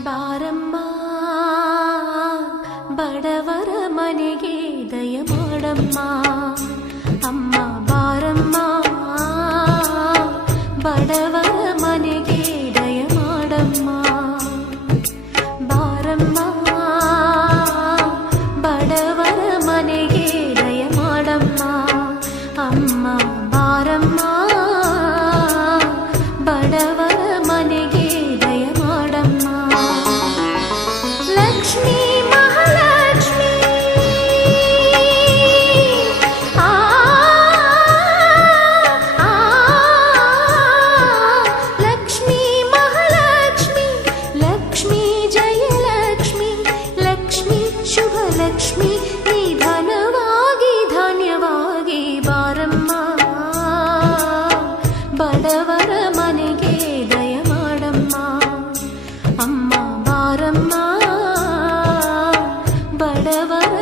ಬಾರಮ್ಮ ಬಡವರ ಮನೆಗೆ ದಯ ಮಾಡಮ್ಮ ಅಮ್ಮ ಬಾರಮ್ಮ ಬಡವರ ಮನೆಗೆ ದಯ ಮಾಡಮ್ಮ ಬಾರಮ್ಮ ಬಡವರ ಮನೆಗೆ ದಯ ಮಾಡಮ್ಮ ಅಮ್ಮ ಬಾರಮ್ಮ ಬಡವರ ಮನೆಗೆ ದಯ ಮಾಡಮ್ಮ ಲಕ್ಷ್ಮೀ ಮಹಾಲಕ್ಷ್ಮೀ ಲಕ್ಷ್ಮೀ ಮಹಾಲಕ್ಷ್ಮಿ ಲಕ್ಷ್ಮೀ ಜಯಲಕ್ಷ್ಮಿ ಲಕ್ಷ್ಮೀ ಶುಭ ಲಕ್ಷ್ಮಿ ನಿಧನವಾಗಿ ಧಾನ್ಯವಾಗಿ ಬಾರಮ್ಮ ಬಡವರ ಮನೆಗೆ ದಯ ಮಾಡಮ್ಮ ಅಮ್ಮ ಬಾರಮ್ಮ ಬಡವರ